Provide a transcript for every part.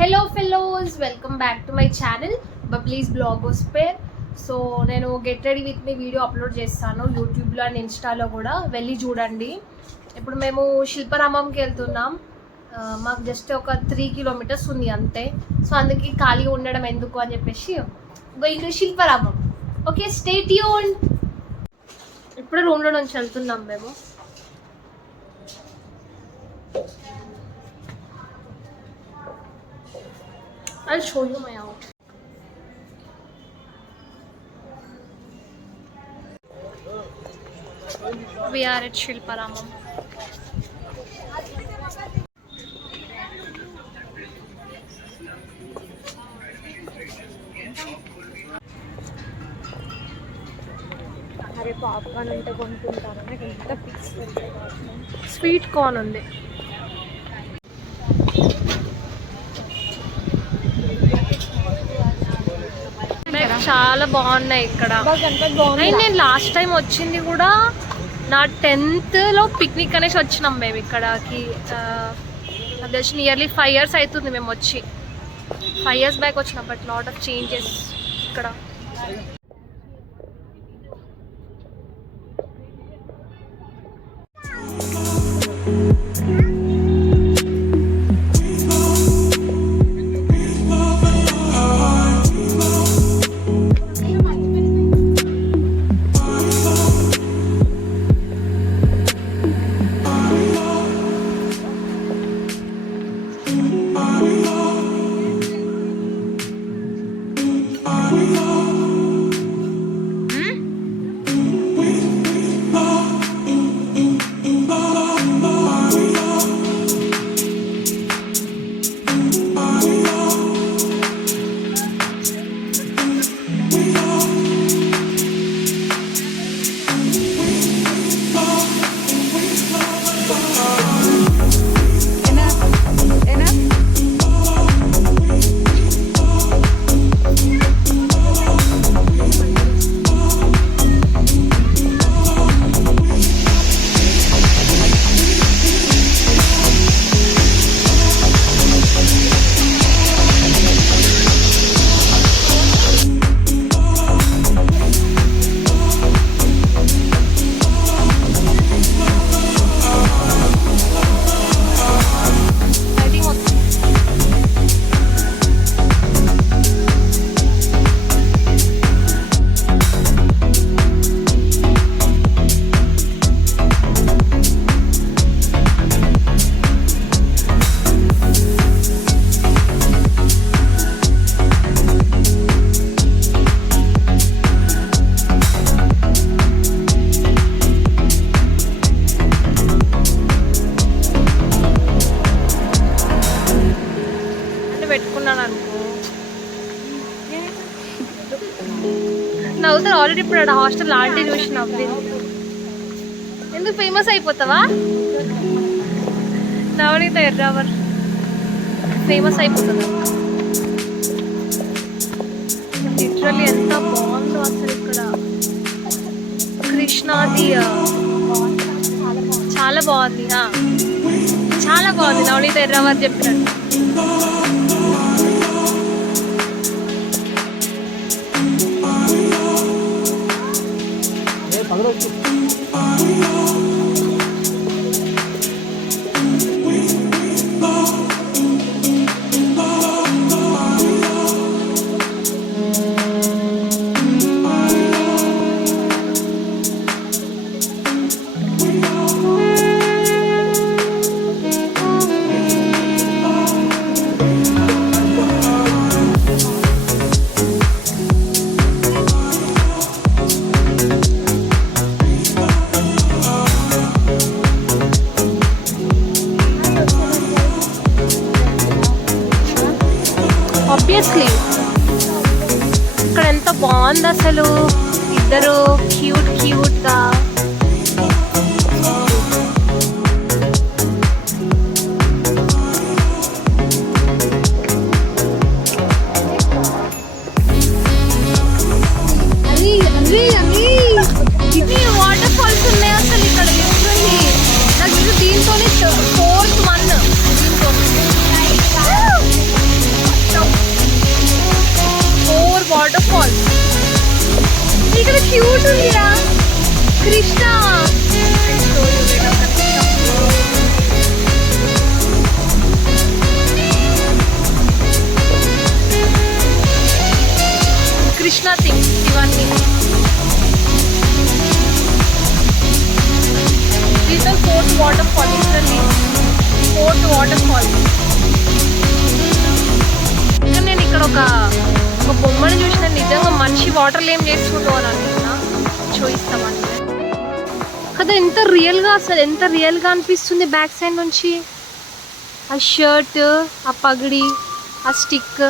Hello fellows, welcome back to my channel Bubbly's Blogosphere. So నేను get ready with me video upload చేస్తాను యూట్యూబ్లో అండ్ ఇన్స్టాలో కూడా, వెళ్ళి చూడండి. ఇప్పుడు మేము శిల్పారామంకి వెళ్తున్నాం. మాకు జస్ట్ ఒక 3 కిలోమీటర్స్ ఉంది అంతే. సో అందుకే ఖాళీగా ఉండడం ఎందుకు అని చెప్పేసి going to Shilparamam. Okay, stay tuned. ఇప్పుడు రూమ్లో నుంచి వెళ్తున్నాం మేము. I'll show you my outfit. We are at Shilparamam. అరే పాప్కార్న్ అంటే కొనుక్కుంటారు, నాకు ఎంత పిక్స్ స్వీట్ కార్న్ ఉంది. చాలా బాగున్నాయి ఇక్కడ. నేను లాస్ట్ టైం వచ్చింది కూడా నా 10th లో పిక్నిక్ అనేసి వచ్చినాం మేము ఇక్కడకి. నాకు తెలిసి నియర్లీ 5 years అవుతుంది మేము వచ్చి. 5 years బ్యాక్ వచ్చినాం. బట్ లాట్ ఆఫ్ చేంజెస్ ఇక్కడ. నవ్వుతారు ఆల్రెడీ. ఇప్పుడు హాస్టల్ ఆంటీ చూసి నవ్వింది. ఎందుకు ఫేమస్ అయిపోతావా? నవనీత ఎర్రవర్ ఫేమస్ అయిపోతుంది. లిటరల్లీ ఎంత బాగుందో అసలు ఇక్కడ. కృష్ణాది చాలా బాగుంది. చాలా బాగుంది నవనీత ఎర్రవర్ చెప్పినట్టు. ఆబ్వియస్లీ ఇక్కడ ఎంత బాగుంది అసలు. ఇద్దరు క్యూట్గా. ఇది వాటర్ ఫాల్స్ ఉన్నాయి అసలు ఇక్కడ. నాకు దీంతో 4th one. క్యూట్ ఉందిరా కృష్ణ. కృష్ణ థింగ్స్ ఇవన్నీ. These are 4 waterfall. Literally 4 waterfall. ఇంకా నేను ఇక్కడ ఒక బొమ్మను చూసిన, నిజంగా మనిషి వాటర్లో ఏం చేసుకుంటూ అని అనుకున్నా. చూపిస్తామంటే కదా ఎంత రియల్గా, అసలు ఎంత రియల్గా అనిపిస్తుంది బ్యాక్ సైడ్ నుంచి. ఆ షర్ట్, ఆ పగిడి, ఆ స్టిక్.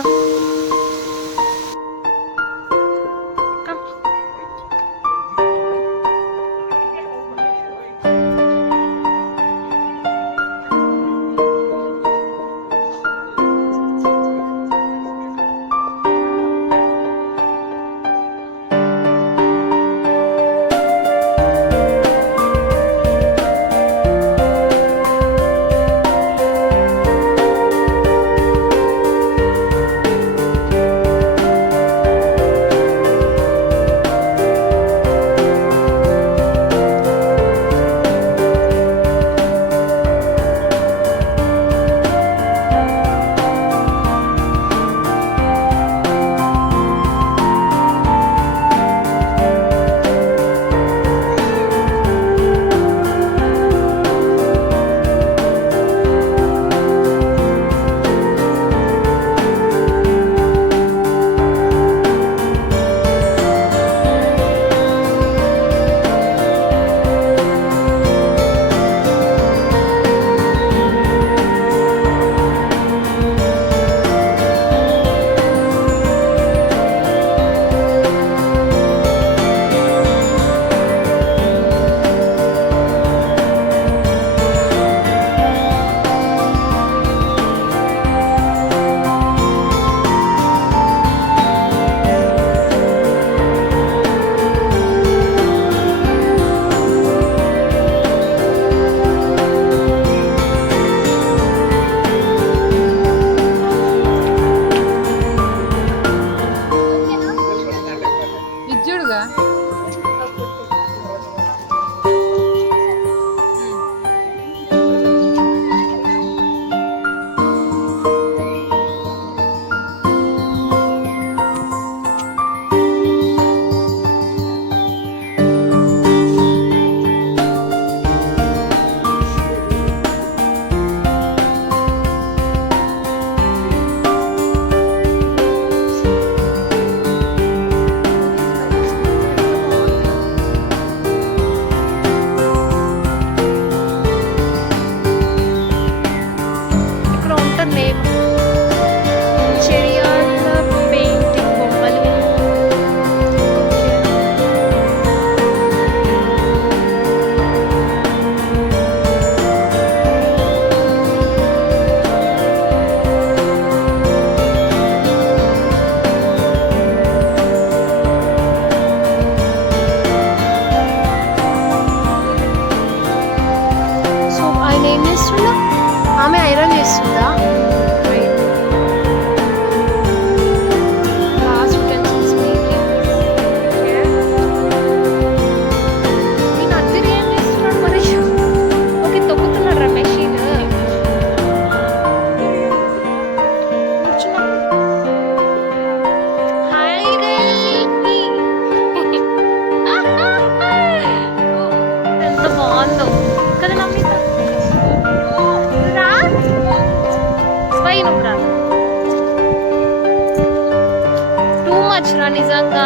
నచ్చరా నిజంగా.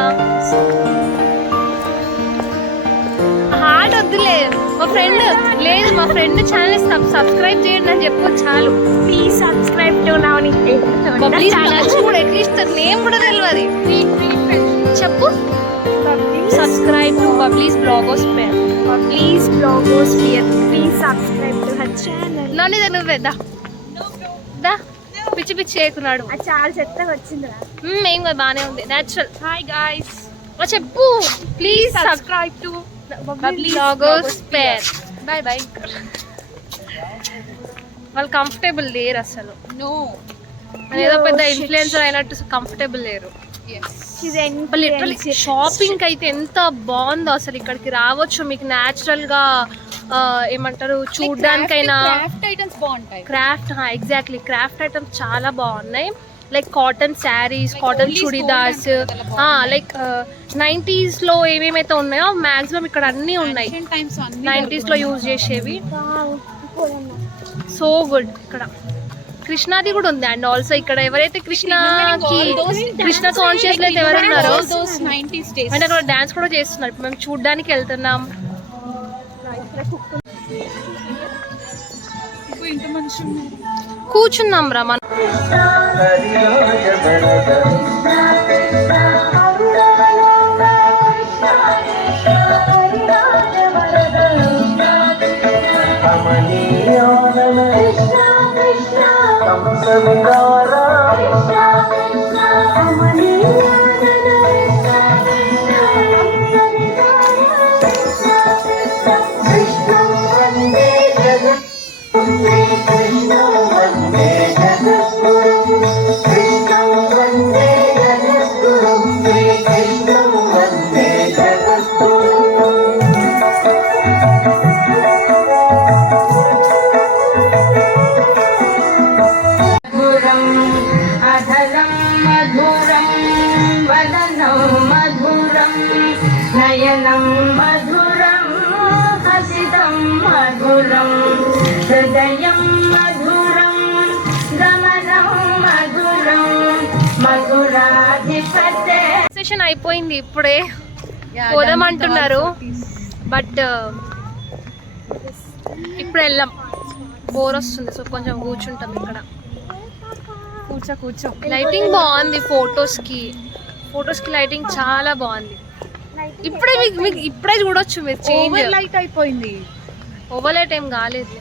హార్ట్ వద్దులే, మా ఫ్రెండ్ లేదు, మా ఫ్రెండ్ ఛానల్ సబ్స్క్రైబ్ చేయండి అని చెప్పు చాలు. Please subscribe to Navani channels కూడా ఎట్లీస్ట్ నేమ్ కూడా తెలియదు. చెప్పు, subscribe to Bubbly's Blogosphere. Bubbly's Blogosphere. Please subscribe to her channel. నన్ను నువ్వే దా దా పిచ్చి పిచ్చి చేయకున్నాడు. అది చాలా చెత్తగా వచ్చిందిరా. ఏం కాదు, బాగానే ఉంది, న్యాచురల్. హాయ్ గాయ్స్, చెప్పు. Please subscribe to Bubbly's blogosphere. Bye bye. వాళ్ళు కంఫర్టబుల్ లేరు అసలు. నో, ఏదో పెద్ద ఇన్ఫ్లుయెన్సర్ అయినట్టు కంఫర్టబుల్ లేరు. లిటరలీ షాపింగ్ అయితే ఎంత బాగుందో అసలు. ఇక్కడికి రావచ్చు, మీకు న్యాచురల్ గా ఏమంటారు చూడ్డానికైనా క్రాఫ్ట్ ఎగ్జాక్ట్లీ క్రాఫ్ట్ ఐటమ్స్ చాలా బాగున్నాయి. Like cotton saris, cotton churidars, like 90s లో ఏమేమైతే ఉన్నాయో మాక్సిమం ఇక్కడ అన్నీ ఉన్నాయి. 90s లో యూజ్ చేసేవి. So good. ఇక్కడ కృష్ణాది కూడా ఉంది. అండ్ ఆల్సో ఇక్కడ ఎవరైతే కృష్ణ కాన్షియస్ అయితే ఎవరున్నారో అంటే అక్కడ డాన్స్ కూడా చేస్తున్నారు. ఇప్పుడు మేము చూడ్డానికి వెళ్తున్నాం. కూర్చున్నాం రా మనం. నయనం మధురం హసితం మధురం హృదయం మధురం గమనం మధురం మధురాధిపతే. సెషన్ అయిపోయింది, ఇప్పుడే పోదామంటున్నారు. బట్ ఇప్పుడు వెళ్ళాం, బోర్ వస్తుంది. సో కొంచెం కూర్చుంటాం ఇక్కడ. కూర్చో లైటింగ్ బాగుంది. ఫొటోస్ కి లైటింగ్ చాలా బాగుంది. ఇప్పుడే మీకు ఇప్పుడే చూడొచ్చు మీరు. చేంజ్ లైట్ అయిపోయింది. ఓవర్ లైట్ ఏం కాలేదు.